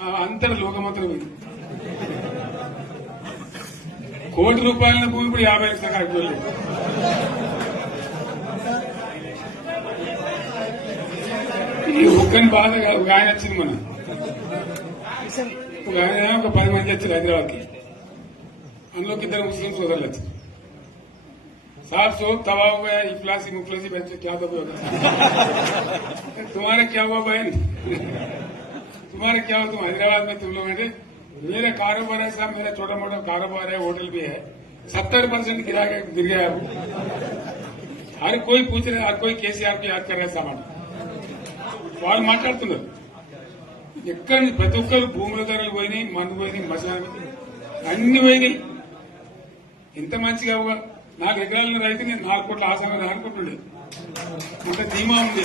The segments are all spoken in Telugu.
ఆ అంతటి లోకమంతరం ఇది కోటి రూపాయల భూమి ఇప్పుడు యాభై లక్షల కాడికి వెళ్ళలేదు ఈ ఒక్కని బాధ కాదు, ఒక ఆయన వచ్చింది మన ఒక ఆయన ఒక పది మంది వచ్చారు హైదరాబాద్ కి అందులోకి ఇద్దరు ముస్లిం సోదరులు వచ్చారు साहब सोप तवा हो गया इफलासी मुफलसी बच्चे क्या दबे होगा तुम्हारा क्या हुआ बहन तुम्हारा क्या हुआ तुम हैदराबाद में तुम लोग हैं मेरा कारोबार है साहब मेरा छोटा मोटा कारोबार है होटल भी है सत्तर परसेंट गिरा के गिर गया अब हर कोई पूछ रहे हर कोई केसीआर को याद कर रहा है सामान వాళ్ళు మాట్లాడుతున్నారు ఎక్కడ నుంచి ప్రతి ఒక్కరు భూముల ధరలు పోయినాయి మందు పోయినాయి మసాలా అన్ని పోయినాయి ఎంత మంచిగా ఒక నాలుగు ఎకరాల రైతు నేను నాలుగు కోట్ల ఆసామని అనుకుంటుండే ఇంత ధీమా ఉంది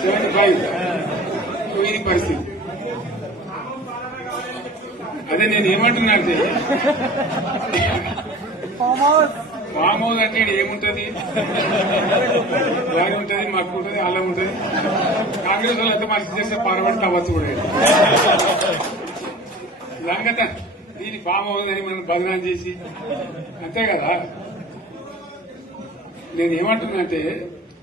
సెవెంటీ ఫైవ్ ఇది పరిస్థితి. అదే నేను ఏమంటున్నా అంటే ఫామ్ హౌస్ అంటే ఏముంటది? వారి ఉంటది మాకు ఉంటది అల్లం ఉంటది. కాంగ్రెస్ వాళ్ళు అయితే మనకి చేస్తే పార్లమెంట్ అవ్వచ్చు కూడా. లంగత దీని ఫామ్ హౌస్ అని మనం బదనాం చేసి అంతే కదా. నేను ఏమంటున్నా అంటే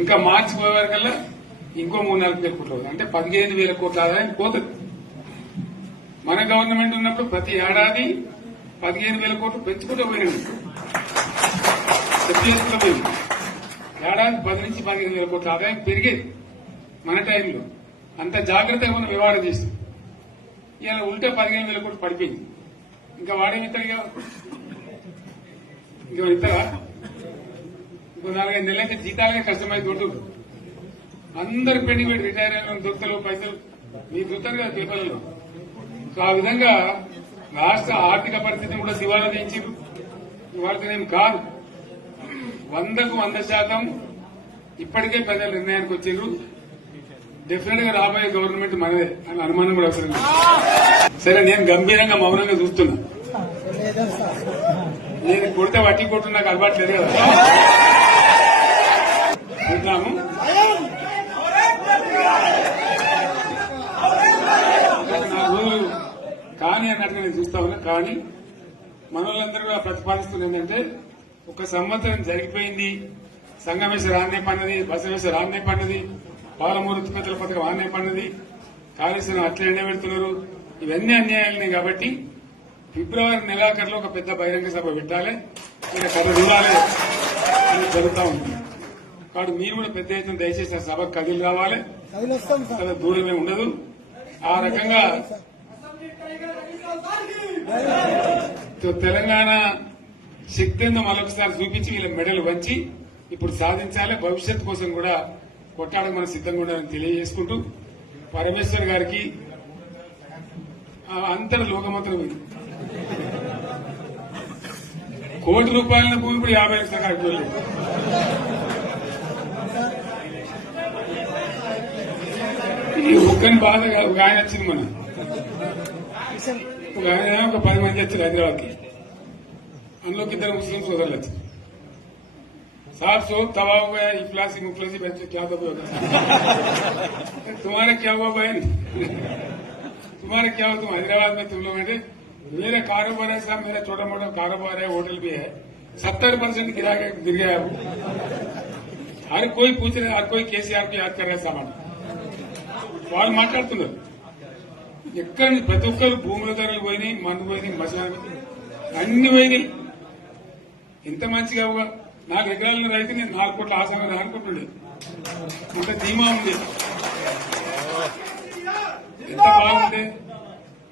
ఇంకా మార్చి పోయేవరకల్లా ఇంకో మూడు నాలుగు వేల కోట్లు అంటే పదిహేను వేల కోట్ల ఆదాయం పోతుంది. మన గవర్నమెంట్ ఉన్నప్పుడు ప్రతి ఏడాది పదిహేను వేల కోట్లు పెంచుకుంటూ పోయినాం. చేసుకుంటూ పోయింది ఏడాది పది నుంచి పదిహేను వేల కోట్ల ఆదాయం పెరిగేది మన టైంలో. అంత జాగ్రత్తగా మనం వ్యవహారం చేస్తాం. ఇలా ఉంటే పదిహేను వేల కోట్లు పడిపోయింది. ఇంకా వాడేమి ఇస్తాడుగా ఇంకా ఇస్తారా? ఇంకో నాలుగైదు నెలలకి జీతాలే కష్టమై దొడ్డు అందరు పెండింగ్ పెట్టి రిటైర్ అయిన దొరుకుతలు పైసలు. మీ చూస్తారు కదా పేపర్లలో సో ఆ విధంగా రాష్ట్ర ఆర్థిక పరిస్థితిని కూడా దివాలా తీయించారు నేను కాదు. వందకు వంద శాతం ఇప్పటికే ప్రజలు నిర్ణయానికి వచ్చిండ్రు. డెఫినెట్గా రాబోయే గవర్నమెంట్ మనదే అని అనుమానం కూడా అవసరం సరే నేను గంభీరంగా మౌనంగా చూస్తున్నా. నేను కొడితే వాటికి కొట్టు నాకు అలవాటు లేదు కదా. చూద్దాము కానీ అన్నట్టు నేను చూస్తా ఉన్నా. కానీ మనోళ్ళందరూ కూడా ప్రతిపాదిస్తున్న ఏంటంటే ఒక సంవత్సరం జరిగిపోయింది. సంగమేశ్వర ఆన్నే పన్నది బసవేశ్వర ఆన్నే పన్నది పాలమూరు ఉత్పత్తుల పథకం ఆన్నే పన్నది కాళేశ్వరం అట్లే ఎండబెడుతున్నారు. ఇవన్నీ అన్యాయాలని కాబట్టి ఫిబ్రవరి నెలాఖరులో ఒక పెద్ద బహిరంగ సభ పెట్టాలి. ఇలా కథ చూడాలి అని జరుగుతా ఉంది కాబట్టి మీరు కూడా పెద్ద ఎత్తున దయచేసి ఆ సభకు కదిలి రావాలి. చాలా దూరమే ఉండదు. ఆ రకంగా తెలంగాణ శక్తి ఏందో మరొకసారి చూపించి వీళ్ళ మెడలు వంచి ఇప్పుడు సాధించాలి. భవిష్యత్ కోసం కూడా కొట్టాడకు మనం సిద్ధంగా ఉండాలని తెలియజేసుకుంటూ పరమేశ్వర్ గారికి అంతటి లోకమంతరం కోటి రూపాయల భూమి ఇప్పుడు యాభై లక్షల కాడికి వెళ్ళలేదు ఈ ఒక్కని బాధ కాదు, ఒక ఆయన వచ్చింది మనం ఒక ఆయన ఒక పది మంది వచ్చారు హైదరాబాద్కి అందులోకి ఇద్దరు ముస్లిం సోదరులు వచ్చారు साहब सोप तवा हुआ है इफलासी मुफलसी बच्चे क्या दबे होगा तुम्हारा क्या हुआ बहन तुम्हारा क्या हुआ तुम हैदराबाद में तुम लोग हैं मेरा कारोबार है साहब मेरा छोटा मोटा कारोबार है होटल भी है सत्तर परसेंट गिरा के गिर गया अब हर कोई पूछ रहे हर कोई केसीआर को याद कर रहा है सामान వాళ్ళు మాట్లాడుతున్నారు ఎక్కడ నుంచి ప్రతి ఒక్కరు భూముల ధరలు పోయినాయి మందు పోయినాయి మసాలా అన్ని పోయినాయి ఎంత మంచిగా ఒక నాలుగు ఎకరాల రైతు నేను నాలుగు కోట్ల ఆసానం అనుకుంటుండే ఇంత ధీమా ఉంది ఎంత బాగుంది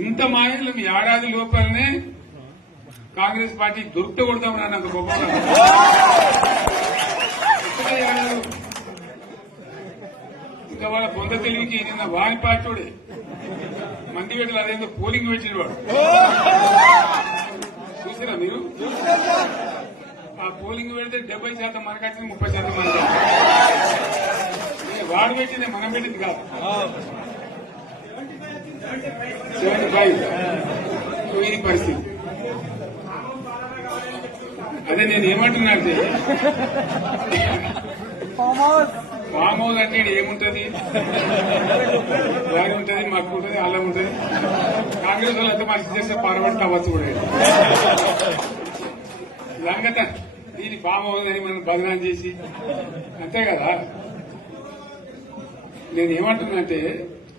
ఇంత మాయలు మీ ఏడాది లోపలనే కాంగ్రెస్ పార్టీ దొరికితే కొడతాం అంత గొప్ప ఇంకా వాళ్ళ పొంద తెలివికి నిన్న వాని పార్టీ మంది అదేందో పోలింగ్ పెట్టిన వాడు. చూసారా మీరు? ఆ పోలింగ్ పెడితే డెబ్బై శాతం మనకట్టింది ముప్పై శాతం మనకి వాడు పెట్టింది మనం పెట్టింది కాదు. సెవెంటీ ఫైవ్ ఇది పరిస్థితి. అదే నేను ఏమంటున్నా అంటే ఫామ్ హౌస్ ఫామ్ హౌస్ అంటే ఏముంటది? దాని ఉంటది మాకు ఉంటది అల్లం ఉంటది. కాంగ్రెస్ వాళ్ళు ఎంత మంచి చేస్తే పార్లమెంట్ అవ్వచ్చు కూడా. సంగత దీని ఫామ్ హౌస్ అని మనం బదనాం చేసి అంతే కదా. నేను ఏమంటున్నా అంటే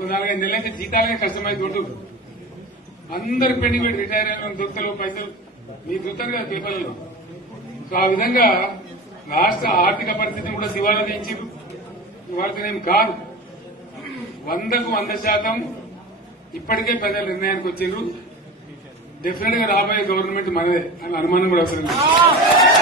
ఇంకో నాలుగైదు నెలలైతే జీతాలే కష్టమై దొడ్డు అందరు పెండింగ్ పెట్టి రిటైర్ అయిన దొరుకుతలు పైసలు. మీకు దొరుకుతారు కదా పేపర్లలో సో ఆ విధంగా రాష్ట్ర ఆర్థిక పరిస్థితిని కూడా దివాలా తీయించారు ఇవాళనేం కాదు. వందకు వంద శాతం ఇప్పటికే ప్రజలు నిర్ణయానికి వచ్చిండ్రు. డెఫినెట్గా రాబోయే గవర్నమెంట్ మనదే అని అనుమానం కూడా అవసరం